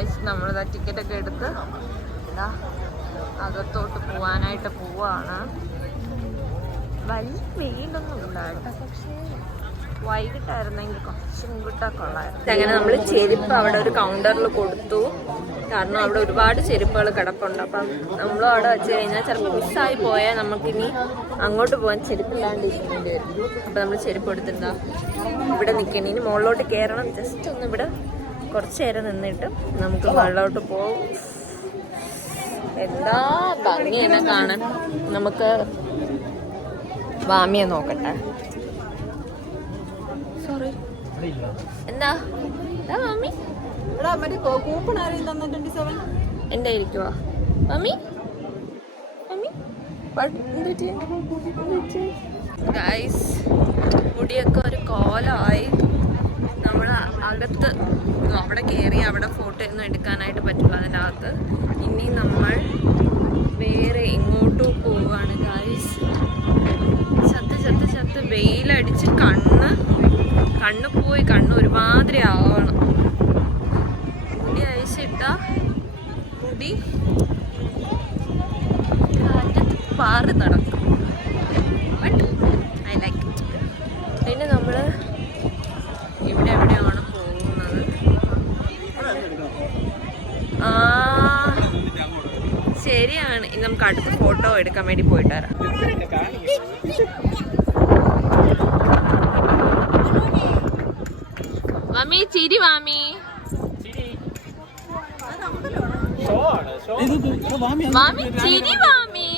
Guys നമ്മളിതാ ടിക്കറ്റൊക്കെ എടുത്ത് ഇതാ അകത്തോട്ട് പോവാനായിട്ട് പോവാണ്. വലിയ വെയിലൊന്നും ഇല്ല കേട്ടോ, പക്ഷേ വൈകിട്ടായിരുന്നെങ്കിൽ കുറച്ച് മുൻകിട്ടൊക്കെ കൊള്ളായിരുന്നു. അങ്ങനെ നമ്മൾ ചെരുപ്പ് അവിടെ ഒരു കൗണ്ടറിൽ കൊടുത്തു, കാരണം അവിടെ ഒരുപാട് ചെരുപ്പുകൾ കിടപ്പുണ്ട്. അപ്പം നമ്മൾ അവിടെ വെച്ച് കഴിഞ്ഞാൽ ചിലപ്പോൾ മിസ്സായി പോയാൽ നമുക്കിനി അങ്ങോട്ട് പോകാൻ ചെരുപ്പില്ലാണ്ട് ഇരിക്കേണ്ടി വരും. അപ്പം നമ്മൾ ചെരുപ്പ് എടുത്തിട്ടുണ്ടാ ഇവിടെ നിൽക്കണം. ഇനി മുകളിലോട്ട് കയറണം. ജസ്റ്റ് ഒന്ന് ഇവിടെ കുറച്ച് നേരം നിന്നിട്ട് നമുക്ക് മുകളിലോട്ട് പോകും. എന്താ ഭംഗി എന്നെ കാണാൻ. നമുക്ക് വാമിയെ നോക്കട്ടെ. സോറി, എന്താ മാമി എന്റെ ആയിരിക്കുവാ മമ്മി? ഗൈസ് മുടിയൊക്കെ ഒരു കോലമായി. നമ്മൾ അകത്ത് അവിടെ കയറി അവിടെ ഫോട്ടോ ഒന്നും എടുക്കാനായിട്ട് പറ്റില്ല അതിൻ്റെ അകത്ത്. ഇനി നമ്മൾ വേറെ എങ്ങോട്ടോ പോവാണ് ഗൈസ്. ചത്ത് വെയിലടിച്ച് കണ്ണ് പോയി, കണ്ണ് ഒരുമാതിരി ആവണം. മുടി അഴിച്ചിട്ട മുടി കാറ്റത്ത് പാറി നടക്കും. But I like it. പിന്നെ നമ്മൾ ഇവിടെ എവിടെയാണ് പോകുന്നത്? ശരിയാണ്, ഇനി നമുക്ക് അടുത്ത ഫോട്ടോ എടുക്കാൻ വേണ്ടി പോയിട്ട് വരാം. മമ്മി ചിരി, മാമി മാമി ചിരി, മാമി.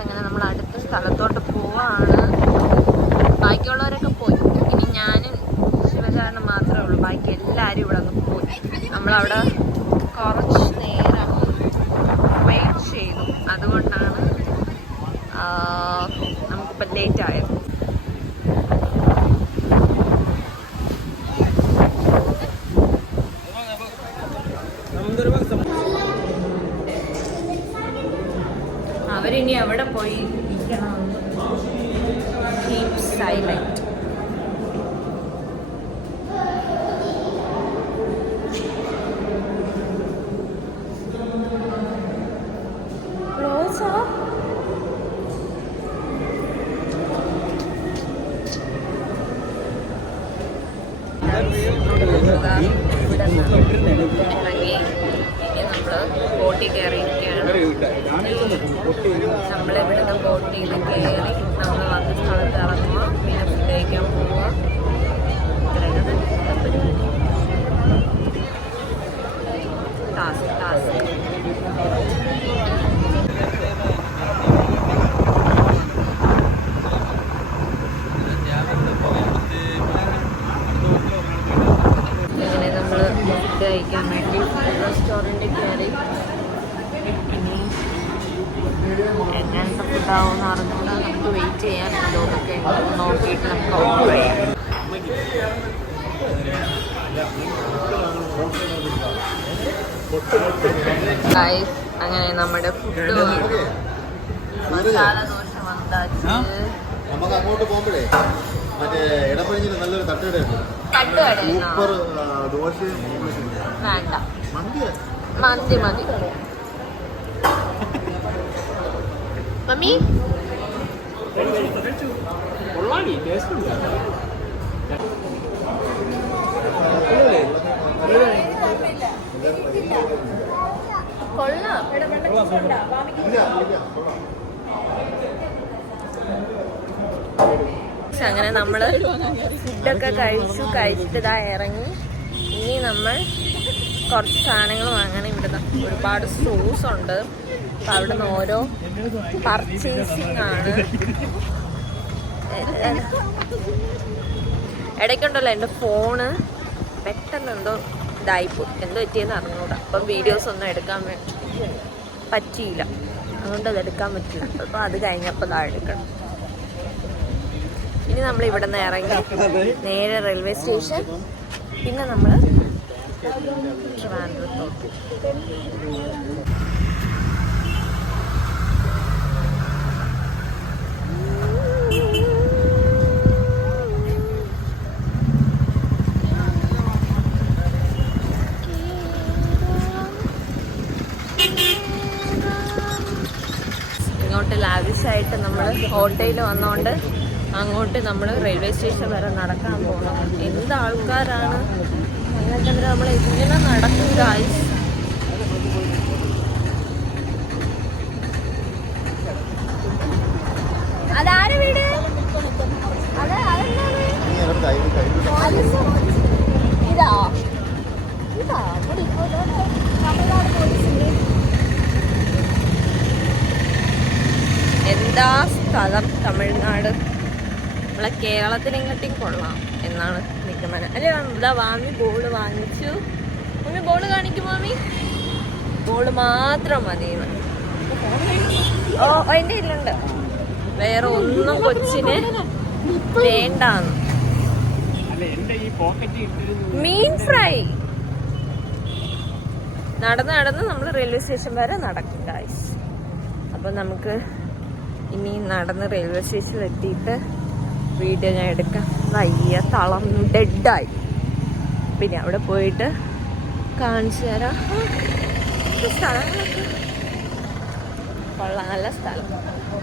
അങ്ങനെ നമ്മൾ അടുത്ത സ്ഥലത്തോട്ട് പോവാണ്. ബാക്കിയുള്ളവരൊക്കെ പോയി, ഇനി ഞാനും ശിവചാരനും മാത്രമേ ഉള്ളൂ. ബാക്കി എല്ലാവരും ഇവിടെ നിന്ന് പോയി. നമ്മളവിടെ കുറച്ച് നേരം വെയിറ്റ് ചെയ്തു, അതുകൊണ്ടാണ് നമുക്കിപ്പോൾ ലേറ്റ് ആയത്. അവരിനി എവിടെ പോയി ഇരിക്കണം? Keep silent. ഇറങ്ങി ഇനി നമ്മൾ ബോട്ടിൽ കയറിയിരിക്കുകയാണ്. നമ്മളിവിടുന്ന് ബോട്ടിൽ കയറി നമ്മൾ വന്ന സ്ഥലത്ത് ഇറങ്ങുക, പിന്നെ ഫുഡ് കഴിക്കാൻ പോവുക. ടാസ്ക് കഴിക്കാൻ വേണ്ടി റെസ്റ്റോറൻറ്റിൽ കയറി. ഇനി എങ്ങനത്തെ ഫുഡാവുമെന്ന് അറിഞ്ഞുകൊണ്ട് നമുക്ക് വെയിറ്റ് ചെയ്യാൻ ഇതൊക്കെ നോക്കിയിട്ട് നമുക്ക് ഓർഡർ ചെയ്യാം. ഗൈസ് അങ്ങനെ നമ്മുടെ ഫുഡ് മസാല ദോശ വന്നാച്ച്. നമുക്ക് അങ്ങോട്ട് പോകുമ്പോഴേ മറ്റേ ഇടപ്പഴിഞ്ഞിൽ നല്ലൊരു തട്ടുകടയുണ്ട്. സൂപ്പർ ദോശ വേണ്ട, മന്തി മതി. മമ്മി കൊള്ളാം. അങ്ങനെ നമ്മള് ഫുഡൊക്കെ കഴിച്ചിട്ട് ഇറങ്ങി. ഇനി നമ്മൾ കുറച്ച് സാധനങ്ങൾ വാങ്ങണം. ഇവിടെ ഒരുപാട് സ്റ്റോഴ്സ് ഉണ്ട്. അപ്പം അവിടെ നിന്ന് ഓരോ പർച്ചേസിങ് ആണ്. ഇടയ്ക്കുണ്ടല്ലോ എൻ്റെ ഫോണ് പെട്ടെന്ന് എന്തോ ഇതായിപ്പോയി, എന്തോ പറ്റിയെന്ന് അറിഞ്ഞൂടാ. അപ്പം വീഡിയോസ് ഒന്നും എടുക്കാൻ പറ്റിയില്ല, അതുകൊണ്ട് അത് എടുക്കാൻ പറ്റില്ല. അപ്പോൾ അത് കഴിഞ്ഞപ്പോൾ ഇതാ എടുക്കണം. ഇനി നമ്മൾ ഇവിടെ നിന്ന് ഇറങ്ങി നേരെ റെയിൽവേ സ്റ്റേഷൻ, പിന്നെ നമ്മൾ ട്രിവാൻഡ്രത്തോട്ട്. ഓട്ടോയിൽ വന്നോണ്ട് അങ്ങോട്ട് നമ്മൾ റെയിൽവേ സ്റ്റേഷൻ വരെ നടക്കാൻ പോകണം. എന്ത് ആൾക്കാരാണ്, അങ്ങനത്തെ നമ്മൾ എങ്ങനെ നടക്കും ഗായ്സ്. അതാര് വീട്? ഇതാ ഇതാ തമിഴ്നാട് പോലീസിന്റെ. എന്താ സ്ഥലം തമിഴ്നാട്, നമ്മളെ കേരളത്തിനെങ്ങട്ടും കൊള്ളാം എന്നാണ് നിൽക്കുന്നത്. അല്ലേ ഇതാ മാമി ബോള് വാങ്ങിച്ചു. മമ്മി ബോള് കാണിക്കും മാമി. ബോള് മാത്രം മതിയെന്ന്. ഓ എൻ്റെ ഇല്ലുണ്ട്, വേറെ ഒന്നും കൊച്ചിന് വേണ്ടാന്ന്. മീൻ ഫ്രൈ. നടന്ന് നമ്മൾ റെയിൽവേ സ്റ്റേഷൻ വരെ നടക്കും ഗായ്സ്. അപ്പം നമുക്ക് ഇനി നടന്ന് റെയിൽവേ സ്റ്റേഷനിൽ എത്തിയിട്ട് വീഡിയോ ഞാൻ എടുക്കാം. വയ്യ, തളർന്നു, ഡെഡായി. പിന്നെ അവിടെ പോയിട്ട് കാണിച്ചു തരാം. സ്ഥലങ്ങളൊക്കെ കൊള്ളാം, നല്ല സ്ഥലം.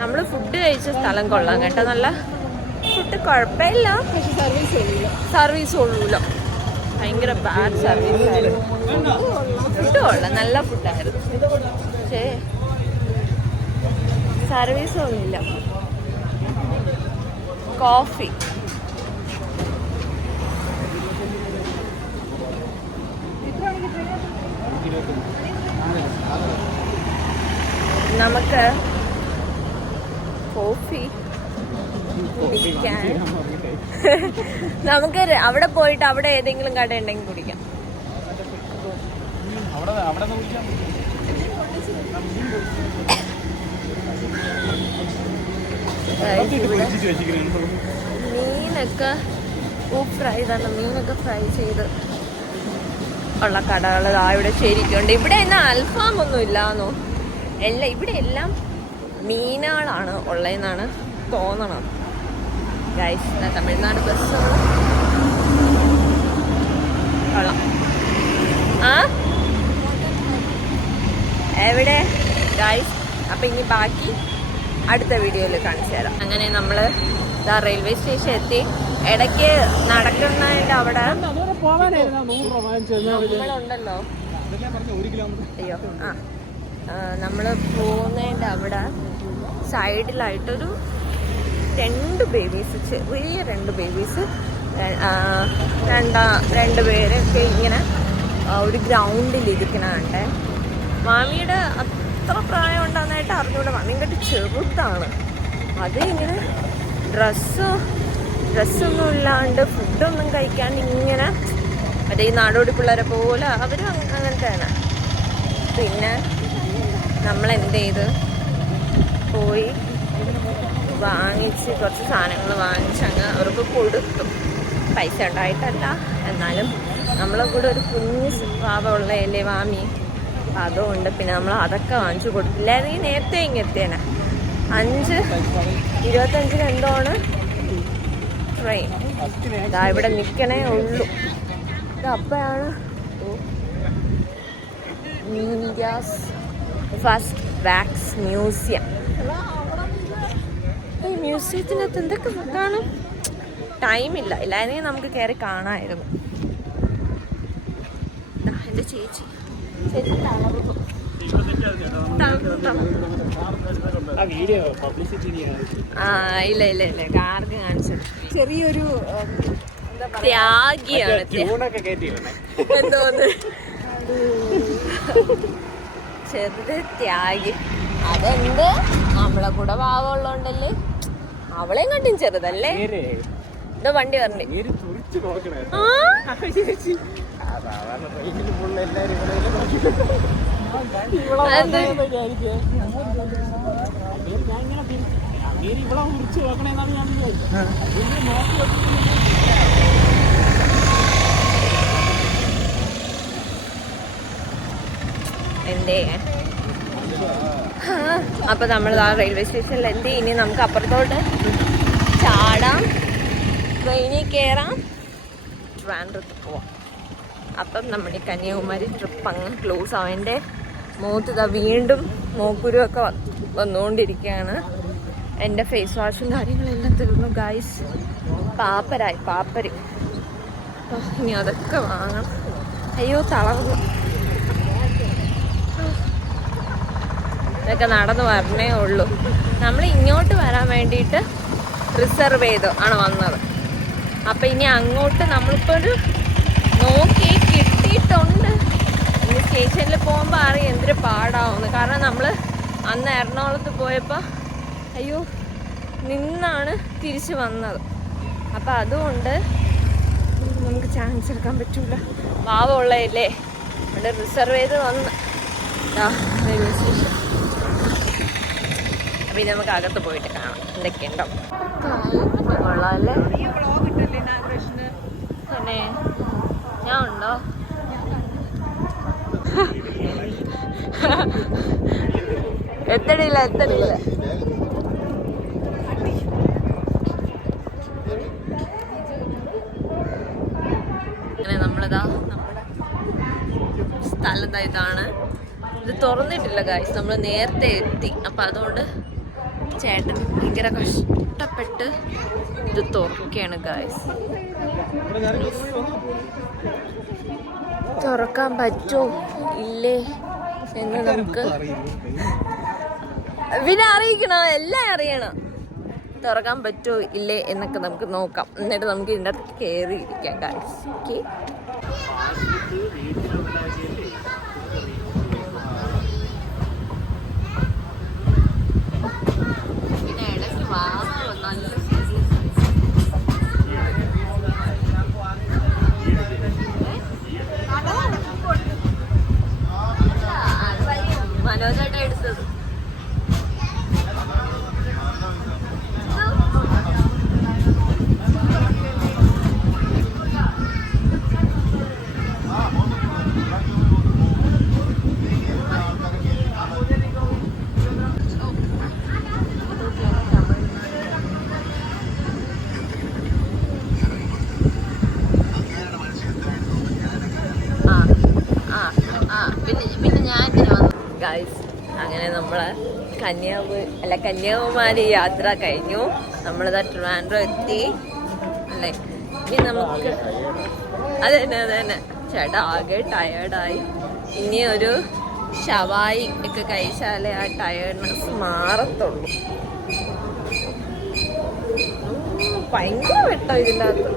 നമ്മൾ ഫുഡ് കഴിച്ച സ്ഥലം കൊള്ളാം കേട്ടോ. നല്ല ഫുഡ് കുഴപ്പമില്ല, സർവീസ് കൊള്ളൂല. ഭയങ്കര ബാഡ് സർവീസ് ആയിരുന്നു. ഫുഡ് കൊള്ളാം, നല്ല ഫുഡായിരുന്നു. പക്ഷേ സർവീസ് ഒന്നുമില്ല. കോഫി നമുക്ക് കോഫി കുടിക്കാൻ നമുക്ക് അവിടെ പോയിട്ട് അവിടെ ഏതെങ്കിലും കട ഉണ്ടെങ്കിൽ കുടിക്കാം. മീനൊക്കെ ഫ്രൈ തന്നെ, മീനൊക്കെ ഫ്രൈ ചെയ്ത് ഉള്ള കടകൾ ഇവിടെ ശരിക്കുണ്ട്. ഇവിടെ എന്നാ അൽഫാം ഒന്നും ഇല്ലാന്നോ, എല്ലാം ഇവിടെ എല്ലാം മീനുകളാണ് ഉള്ളതെന്നാണ് തോന്നണം ഗൈസ്. തമിഴ്നാട് ബസ് കൊള്ളാം. ആ എവിടെ ഗൈസ്? അപ്പം ഇനി ബാക്കി അടുത്ത വീഡിയോയിൽ കാണിച്ചു തരാം. അങ്ങനെ നമ്മൾ ഇതാ റെയിൽവേ സ്റ്റേഷൻ എത്തി. ഇടയ്ക്ക് നടക്കുന്നതിൻ്റെ അവിടെ നമ്മളുണ്ടല്ലോ, അയ്യോ നമ്മൾ പോകുന്നതിൻ്റെ അവിടെ സൈഡിലായിട്ടൊരു 2 ബേബീസ്, ചെറിയ 2 ബേബീസ്, 2 പേരൊക്കെ ഇങ്ങനെ ഒരു ഗ്രൗണ്ടിൽ ഇരിക്കണുണ്ട്. മാമിയുടെ അത്ര പ്രായം ഉണ്ടാകുന്നതായിട്ട് അറിഞ്ഞുകൂടെ, മാമി ഇങ്ങോട്ട് ചെറുതാണ്. അത് ഇങ്ങനെ ഡ്രസ്സൊന്നും ഇല്ലാണ്ട് ഫുഡൊന്നും കഴിക്കാണ്ട് ഇങ്ങനെ മറ്റേ ഈ നാടോടി പിള്ളേരെ പോലെ അവരും അങ്ങനത്തെയാണ്. പിന്നെ നമ്മൾ എന്ത് ചെയ്ത് പോയി വാങ്ങിച്ച് കുറച്ച് സാധനങ്ങൾ വാങ്ങിച്ച് അങ്ങ് അവർക്ക് കൊടുത്തു. പൈസ ഉണ്ടായിട്ടല്ല, എന്നാലും നമ്മളെ കൂടെ ഒരു കുഞ്ഞ് പാവമുള്ളതല്ലേ വാമി, അതുകൊണ്ട് പിന്നെ നമ്മൾ അതൊക്കെ വാങ്ങിച്ചു കൊടുത്തില്ലായിരുന്നെങ്കിൽ നേരത്തെ ഇങ്ങെത്തേനെ. 5:25 എന്തോണ് ട്രെയിൻ. ഇതാ ഇവിടെ നിൽക്കണേ ഉള്ളൂ. ഇത് അപ്പോഴാണ് ഇന്ത്യാസ് ഫസ്റ്റ് വാക്സ് മ്യൂസിയം. ഈ മ്യൂസിയത്തിനകത്ത് എന്തൊക്കെ കാണും, ടൈമില്ല, ഇല്ലായിരുന്നെങ്കിൽ നമുക്ക് കയറി കാണാമായിരുന്നു. എൻ്റെ ചേച്ചി ഇല്ല കാർക്ക് കാണിച്ചു. ചെറിയൊരു ത്യാഗിയാണ്, എന്തോന്ന് ചെറുത് ത്യാഗി. അതെന്ത് നമ്മളെ കൂടെ ഭാവമുള്ളതുകൊണ്ടല്ലേ, അവളെയും കണ്ടും ചെറുതല്ലേ. ഇതോ വണ്ടി വരണ്ടേ. എന്തേ അപ്പൊ നമ്മൾ ആ റെയിൽവേ സ്റ്റേഷനിൽ എത്തി. ഇനി നമുക്ക് അപ്പുറത്തോട്ട് ചാടാം, ട്രെയിനിൽ കയറാം, ട്രിവാൻഡ്രത്ത് പോവാം. അപ്പം നമ്മുടെ കന്യാകുമാരി ട്രിപ്പ് അങ്ങ് ക്ലോസ് ആവും. എൻ്റെ മുഖത്ത് വീണ്ടും മോക്കുരുവൊക്കെ വന്നുകൊണ്ടിരിക്കുകയാണ്. എൻ്റെ ഫേസ് വാഷും കാര്യങ്ങളെല്ലാം തീർന്നു ഗൈസ്. പാപ്പര്. ഇനി അതൊക്കെ വാങ്ങണം. അയ്യോ തളർന്നു. ഇതൊക്കെ നടന്നു വരണേ ഉള്ളൂ. നമ്മൾ ഇങ്ങോട്ട് വരാൻ വേണ്ടിയിട്ട് റിസർവ് ചെയ്ത് ആണ് വന്നത്. അപ്പം ഇനി അങ്ങോട്ട് നമ്മളിപ്പോൾ ഒരു നോക്കി കിട്ടിയിട്ടുണ്ട്. ഇനി സ്റ്റേഷനിൽ പോകുമ്പോൾ അറിയാം എന്തൊരു പാടാവുന്നു. കാരണം നമ്മൾ അന്ന് എറണാകുളത്ത് പോയപ്പോൾ അയ്യോ നിന്നാണ് തിരിച്ച് വന്നത്. അപ്പം അതുകൊണ്ട് നമുക്ക് ചാൻസ് എടുക്കാൻ പറ്റൂല. പാവമുള്ളതല്ലേ, അവിടെ റിസർവ് ചെയ്ത് വന്ന് റെയിൽവേ സ്റ്റേഷൻ. അപ്പം ഇനി നമുക്ക് അകത്ത് പോയിട്ട് കാണാം എന്തൊക്കെയുണ്ടോ. കൊള്ളാം അല്ലേ? തന്നെ ഞാൻ ഉണ്ടോ? എത്തണില്ല. അങ്ങനെ നമ്മളിതാ നമ്മുടെ സ്ഥലം ഇതാണ്. ഇത് തുറന്നിട്ടില്ല ഗൈസ്, നമ്മൾ നേരത്തെ എത്തി. അപ്പം അതുകൊണ്ട് ചേട്ടൻ ഭയങ്കര കഷ്ടപ്പെട്ട് ഇത് തുറക്കുകയാണ് ഗൈസ്. തുറക്കാൻ പറ്റുമോ ഇല്ലേ എന്ന് നമുക്ക് പിന്നെ അറിയിക്കണം, എല്ലാം അറിയണം. തുറക്കാൻ പറ്റുമോ ഇല്ലേ എന്നൊക്കെ നമുക്ക് നോക്കാം. എന്നിട്ട് നമുക്ക് ഇതിൻ്റെ അകത്ത് കയറിയിരിക്കാം ഗൈസ്. ഓക്കെ, പിന്നെ ഇടയ്ക്ക് വാങ്ങാൻ നല്ല മനോജായിട്ട് എടുത്തത്. പിന്നെ ഞാൻ ഗൈസ് അങ്ങനെ നമ്മള് കന്യാകുമാരി യാത്ര കഴിഞ്ഞു. നമ്മളിതാ ട്രിവാൻഡ്രം എത്തി അല്ലേ. ഇനി നമുക്ക് അത് തന്നെ ചേട്ടാ ആകെ ടയേർഡായി. ഇനി ഒരു ഷവായി ഒക്കെ കഴിച്ചാലേ ആ ടയേർഡ്നെസ് മാറത്തുള്ളൂ. ഭയങ്കര വെട്ടോ ഇതിനകത്ത്.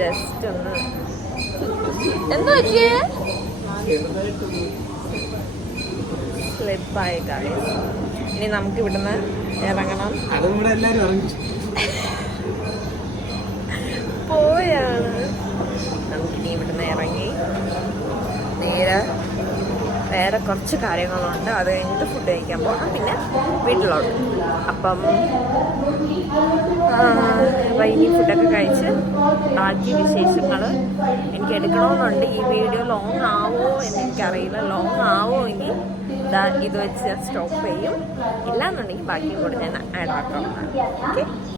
ജസ്റ്റ് ഒന്ന് എന്താ പറ്റിയേ? സ്ലിപ്പായി ഗൈസ്. ഇനി നമുക്ക് ഇവിടുന്ന് ഇറങ്ങണം. പോയാണ് നമുക്കിനി ഇവിടുന്ന് ഇറങ്ങി നേരെ വേറെ കുറച്ച് കാര്യങ്ങളുണ്ട്. അത് കഴിഞ്ഞിട്ട് ഫുഡ് കഴിക്കാൻ പോകണം, പിന്നെ വീട്ടിലോട്ട്. അപ്പം ഇനി ഫുഡൊക്കെ കഴിച്ച് ബാക്കി വിശേഷങ്ങൾ എനിക്ക് എടുക്കണമെന്നുണ്ട്. ഈ വീഡിയോ ലോങ് ആവോ എന്ന് എനിക്കറിയില്ല. ലോങ് ആവോ ഇനി ഇത് വെച്ച് സ്റ്റോപ്പ് ചെയ്യും. ഇല്ലാന്നുണ്ടെങ്കിൽ ബാക്കിയും കൂടെ ഞാൻ ആഡ് ആക്കാം. ഓക്കെ.